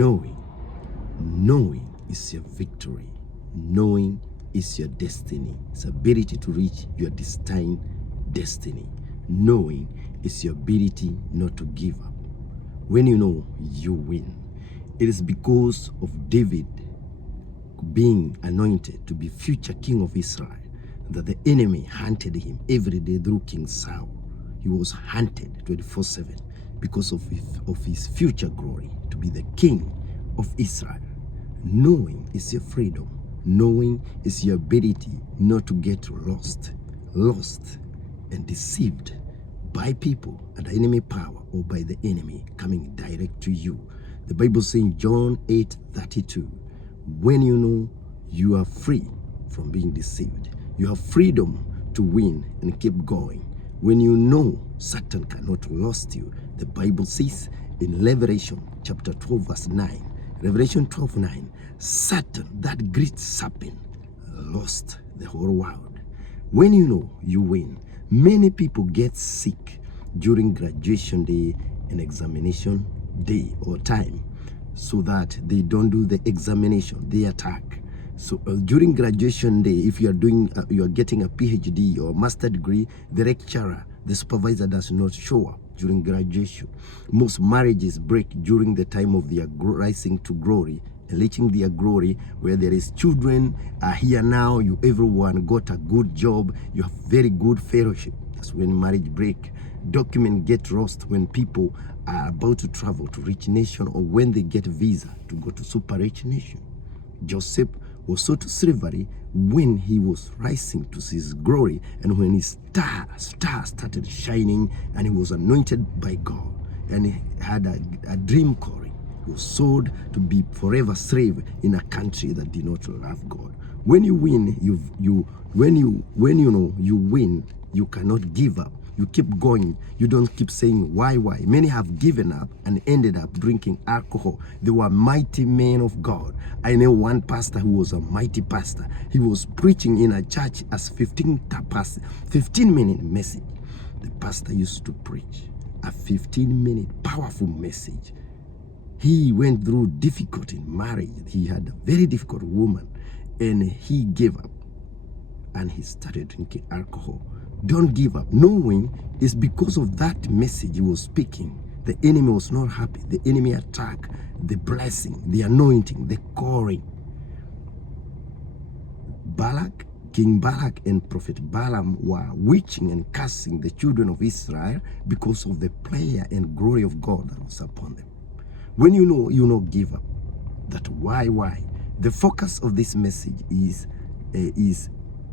Knowing. Knowing is your victory. Knowing is your destiny. It's ability to reach your destined destiny. Knowing is your ability not to give up. When you know, you win. It is because of David being anointed to be future king of Israel that the enemy hunted him every day through King Saul. He was hunted 24/7 because of his future glory to be the king of Israel. Knowing is your freedom. Knowing is your ability not to get lost and deceived by people and the enemy power or by the enemy coming direct to you. The Bible says in John 8:32, when you know, you are free from being deceived. You have freedom to win and keep going. When you know Satan cannot lose you, the Bible says in Revelation chapter 12 verse 9, Revelation 12:9, Satan, that great serpent, lost the whole world. When you know, you win. Many people get sick during graduation day and examination day or time so that they don't do the examination, they attack. So during graduation day, if you are getting a PhD or master degree, the lecturer, the supervisor does not show up during graduation. Most marriages break during the time of their rising to glory, reaching their glory, where there is children are here now, you everyone got a good job, you have very good fellowship. That's when marriage break. Document get lost when people are about to travel to rich nation or when they get visa to go to super rich nation. Joseph was sold to slavery when he was rising to his glory and when his star started shining and he was anointed by God and he had a dream calling. He was sold to be forever slave in a country that did not love God. When you win, when you know you win, you cannot give up. You keep going. You don't keep saying why. Many have given up and ended up drinking alcohol. They were mighty men of God. I know one pastor who was a mighty pastor. He was preaching in a church as 15-minute message. The pastor used to preach a 15-minute powerful message. He went through difficult in marriage. He had a very difficult woman and he gave up and he started drinking alcohol. Don't give up. Knowing is because of that message he was speaking. The enemy was not happy. The enemy attacked the blessing, the anointing, the calling. King Balak and Prophet Balaam were witching and cursing the children of Israel because of the prayer and glory of God that was upon them. When you know, you not give up. That why? The focus of this message is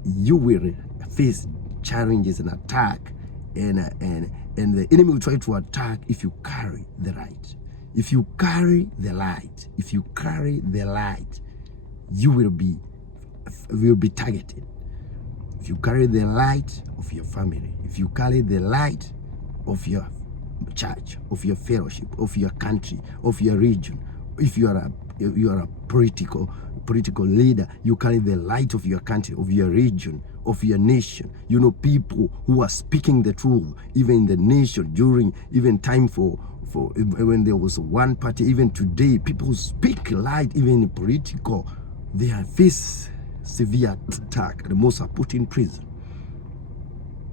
you will face challenges and attack, and the enemy will try to attack if you carry the light. If you carry the light, you will be targeted. If you carry the light of your family, if you carry the light of your church, of your fellowship, of your country, of your region, if you are a political leader, you carry the light of your country, of your region, of your nation. You know, people who are speaking the truth, even in the nation, during even time for when there was one party, even today, people speak light, even in political, they have faced severe attack, and most are put in prison.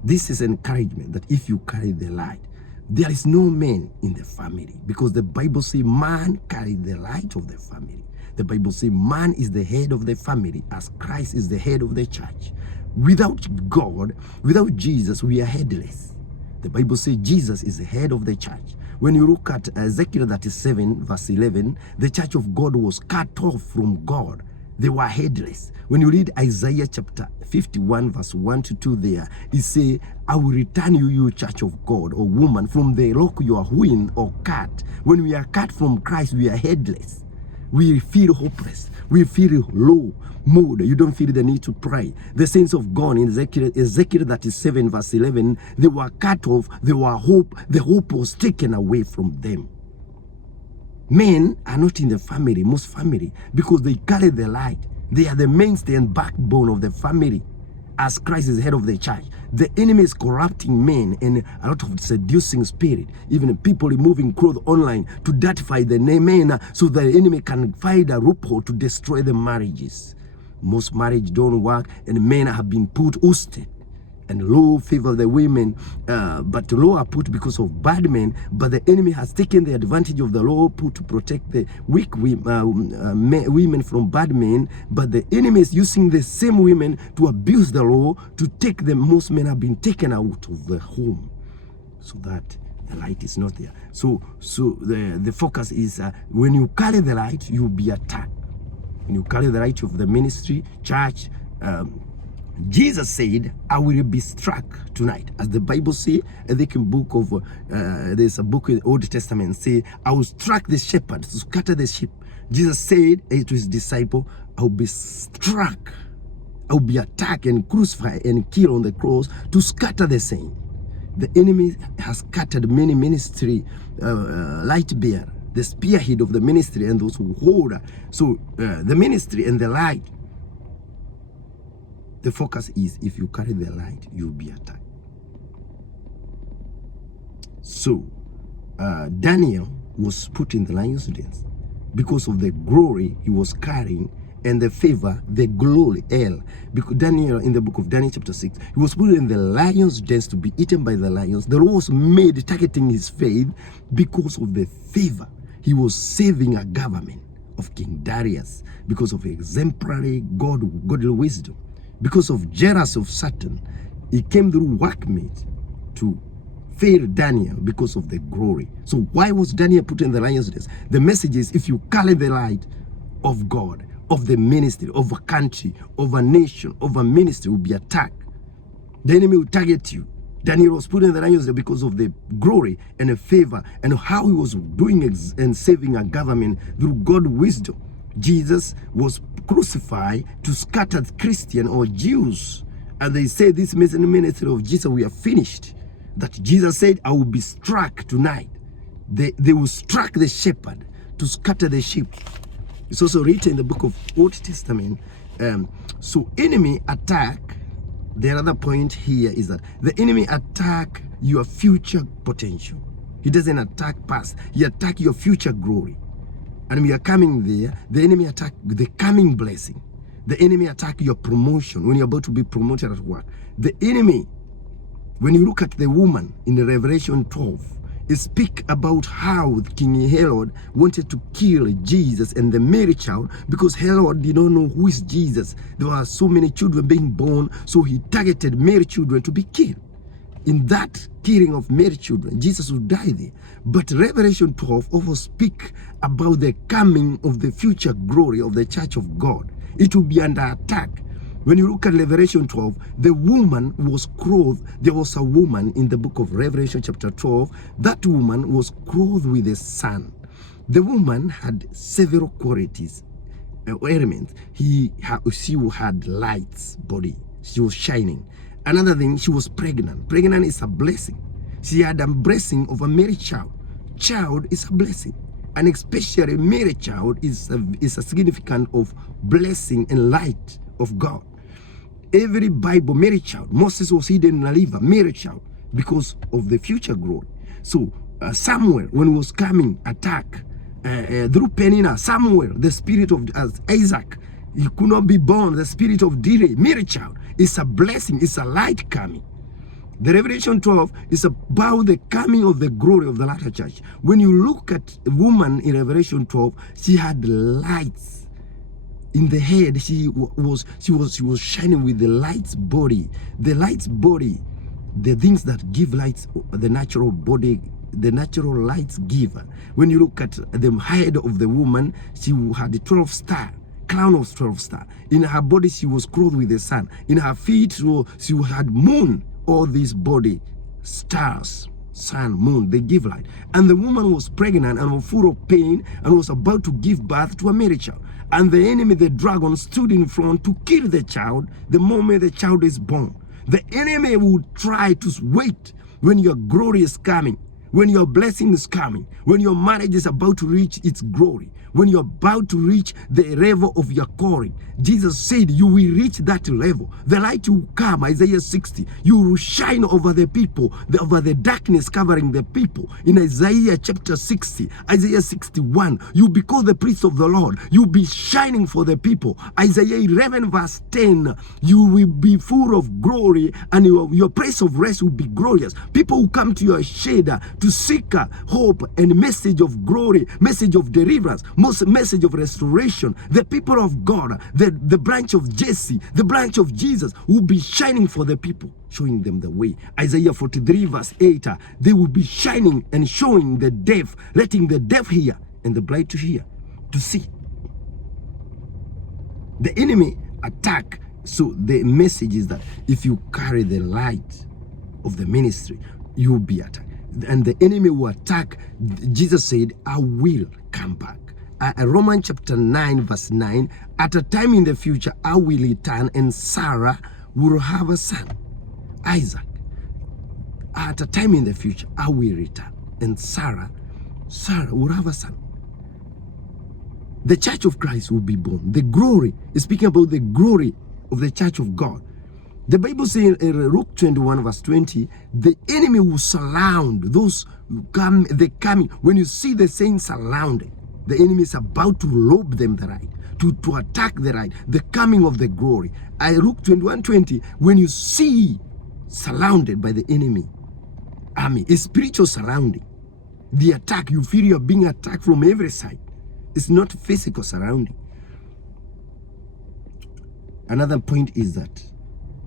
This is encouragement that if you carry the light, there is no man in the family, because the Bible says man carries the light of the family. The Bible says man is the head of the family as Christ is the head of the church. Without God, without Jesus, we are headless. The Bible says Jesus is the head of the church. When you look at Ezekiel 37 verse 11, the church of God was cut off from God. They were headless. When you read Isaiah chapter 51 verse 1-2 there, it says, I will return you, you church of God or woman, from the rock you are hewn or cut. When we are cut from Christ, we are headless. We feel hopeless. We feel low mood. You don't feel the need to pray. The saints of God in Ezekiel 37 verse 11, they were cut off. They were hope. The hope was taken away from them. Men are not in the family, most family, because they carry the light. They are the mainstay and backbone of the family. as Christ is head of the church. The enemy is corrupting men and a lot of seducing spirit. Even people removing clothes online to dirtify the men so the enemy can find a loophole to destroy the marriages. Most marriages don't work and men have been put ousted. And law favor the women, but the law are put because of bad men. But the enemy has taken the advantage of the law put to protect the weak women from bad men. But the enemy is using the same women to abuse the law to take them. Most men have been taken out of the home, so that the light is not there. So the focus is when you carry the light, you'll be attacked. When you carry the light of the ministry, church. Jesus said, I will be struck tonight. As the Bible says, I think in book of, there's a book in the Old Testament say, I will strike the shepherd to scatter the sheep. Jesus said to his disciple, I will be struck. I will be attacked and crucified and killed on the cross to scatter the saint. The enemy has scattered many ministry light bearer, the spearhead of the ministry and those who hold. So the ministry and the light. The focus is if you carry the light, you'll be attacked. So, Daniel was put in the lion's den because of the glory he was carrying and the favor, the glory, because Daniel, in the book of Daniel chapter 6, he was put in the lion's den to be eaten by the lions. The law was made targeting his faith because of the favor. He was saving a government of King Darius because of exemplary godly wisdom. Because of jealousy of Satan, he came through workmate to fail Daniel because of the glory. So why was Daniel put in the lion's den? The message is, if you carry the light of God, of the ministry, of a country, of a nation, of a ministry, will be attacked. The enemy will target you. Daniel was put in the lion's den because of the glory and the favor and how he was doing and saving a government through God's wisdom. Jesus was crucified to scatter Christian or Jews, and they say this ministry of Jesus, we are finished. That Jesus said, I will be struck tonight. They will strike the shepherd to scatter the sheep. It's also written in the book of Old Testament. So enemy attack. The other point here is that the enemy attack your future potential. He doesn't attack past. He attack your future glory. And we are coming there, the enemy attack the coming blessing. The enemy attack your promotion when you're about to be promoted at work. The enemy, when you look at the woman in Revelation 12, it speaks about how King Herod wanted to kill Jesus and the Mary child because Herod did not know who is Jesus. There were so many children being born, so he targeted Mary children to be killed. In that killing of Mary children, Jesus will die there. But Revelation 12 also speaks about the coming of the future glory of the church of God. It will be under attack. When you look at Revelation 12, the woman was clothed. There was a woman in the book of Revelation chapter 12. That woman was clothed with the sun. The woman had several qualities, elements. She had lights, body. She was shining. Another thing, she was pregnant. Pregnant is a blessing. She had a blessing of a Mary child. Child is a blessing. And especially Mary child is a significant of blessing and light of God. Every Bible, Mary child. Moses was hidden in a river, Mary child, because of the future glory. So Samuel, when he was coming, attack, through Penina, Samuel, the spirit of Isaac, he could not be born, the spirit of delay, Mary child. It's a blessing, it's a light coming. The Revelation 12 is about the coming of the glory of the latter church. When you look at a woman in Revelation 12, she had lights in the head. She was shining with the light's body. The light's body, the things that give lights, the natural body, the natural lights giver. When you look at the head of the woman, she had the 12 star. Crown of 12 star. In her body, she was clothed with the sun. In her feet, she had moon. All this body, stars, sun, moon, they give light. And the woman was pregnant and was full of pain and was about to give birth to a Mary child. And the enemy, the dragon, stood in front to kill the child the moment the child is born. The enemy will try to wait when your glory is coming, when your blessing is coming, when your marriage is about to reach its glory, when you're about to reach the level of your calling, Jesus said you will reach that level. The light will come, Isaiah 60. You will shine over the people, over the darkness covering the people. In Isaiah chapter 60, Isaiah 61, you'll be called the priest of the Lord. You'll be shining for the people. Isaiah 11 verse 10, you will be full of glory, and your place of rest will be glorious. People will come to your shade to seek hope and message of glory, message of deliverance, message of restoration. The people of God, the branch of Jesse, the branch of Jesus will be shining for the people, showing them the way. Isaiah 43 verse 8, they will be shining and showing the deaf, letting the deaf hear and the blind to hear, to see. The enemy attack. So the message is that if you carry the light of the ministry, you will be attacked. And the enemy will attack. Jesus said, I will come back. Romans chapter 9 verse 9, at a time in the future, I will return and Sarah will have a son, Isaac. At a time in the future, I will return and Sarah will have a son. The church of Christ will be born. The glory is speaking about the glory of the church of God. The Bible says in Luke 21 verse 20, the enemy will surround those who come, the coming. When you see the saints surrounded, the enemy is about to rob them the right, to attack the right, the coming of the glory. Luke 21:20, when you see surrounded by the enemy army, a spiritual surrounding, the attack, you feel you're being attacked from every side. It's not physical surrounding. Another point is that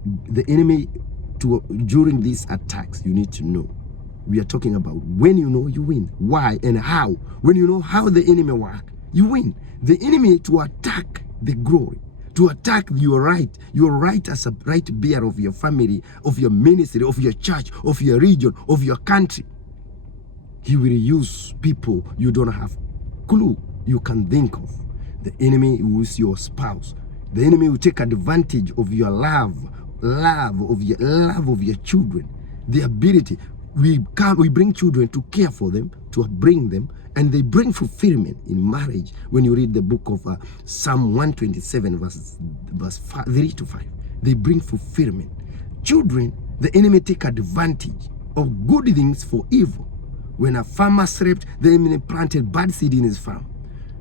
the enemy, during these attacks, you need to know. We are talking about when you know, you win. Why and how? When you know how the enemy works, you win. The enemy to attack the glory, to attack your right as a right bearer of your family, of your ministry, of your church, of your region, of your country. He will use people you don't have clue you can think of. The enemy will use your spouse. The enemy will take advantage of your love of your children. The ability, we bring children to care for them, to bring them, and they bring fulfillment in marriage. When you read the book of Psalm 127 verse 3 to 5, they bring fulfillment. Children, the enemy take advantage of good things for evil. When a farmer slept, the enemy planted bad seed in his farm.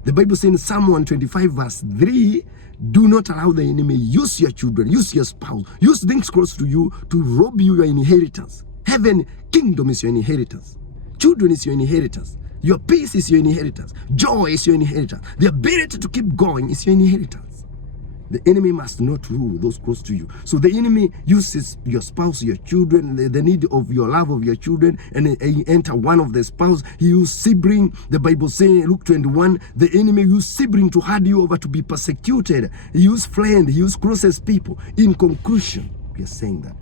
The Bible says in Psalm 125 verse 3, do not allow the enemy use your children, use your spouse, use things close to you to rob you your inheritance. Heaven, kingdom is your inheritance. Children is your inheritance. Your peace is your inheritance. Joy is your inheritance. The ability to keep going is your inheritance. The enemy must not rule those close to you. So the enemy uses your spouse, your children, the need of your love of your children, and enter one of the spouse. He used sibling. The Bible saying, Luke 21, the enemy used sibling to hand you over to be persecuted. He used friend. He used closest people. In conclusion, we are saying that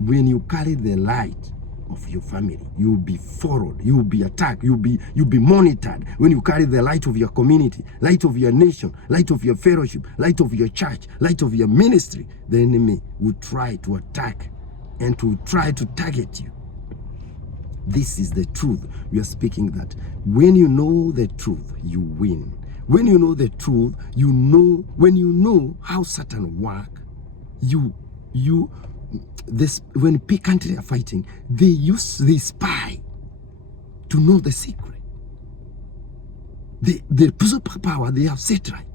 when you carry the light of your family, you will be followed, you will be attacked, you'll be monitored. When you carry the light of your community, light of your nation, light of your fellowship, light of your church, light of your ministry, the enemy will try to attack and to try to target you. This is the truth. We are speaking that when you know the truth, you win. When you know the truth, you know, when you know how Satan works, when countries are fighting, they spy to know the secret. The superpower, they have satellite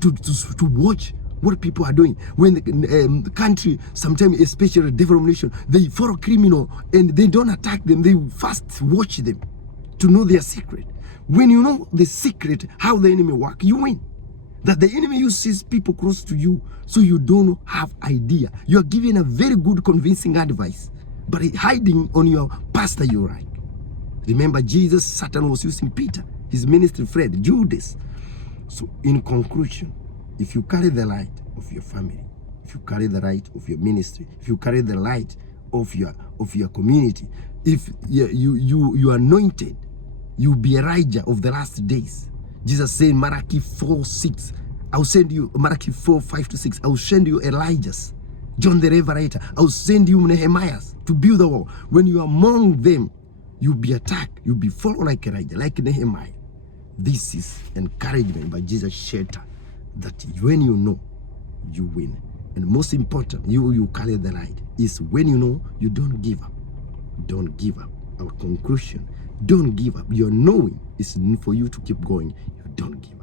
to watch what people are doing. When the country, sometimes especially developed nation, they follow criminal and they don't attack them. They first watch them to know their secret. When you know the secret, how the enemy works, you win. That the enemy uses people close to you so you don't have idea. You are giving a very good convincing advice, but hiding on your pastor you like. Remember Jesus, Satan was using Peter, his ministry friend, Judas. So in conclusion, if you carry the light of your family, if you carry the light of your ministry, if you carry the light of your community, if you are anointed, you'll be Elijah of the last days. Jesus said, Malachi 4:6, I'll send you, Malachi 4:5-6, I'll send you Elijahs, John the Revelator, I'll send you Nehemiahs to build the wall. When you are among them, you'll be attacked, you'll be followed like Elijah, like Nehemiah. This is encouragement by Jesus Shelter, that when you know, you win. And most important, you carry the light, is when you know, you don't give up. Don't give up. Our conclusion, don't give up. Your knowing is for you to keep going. You don't give up.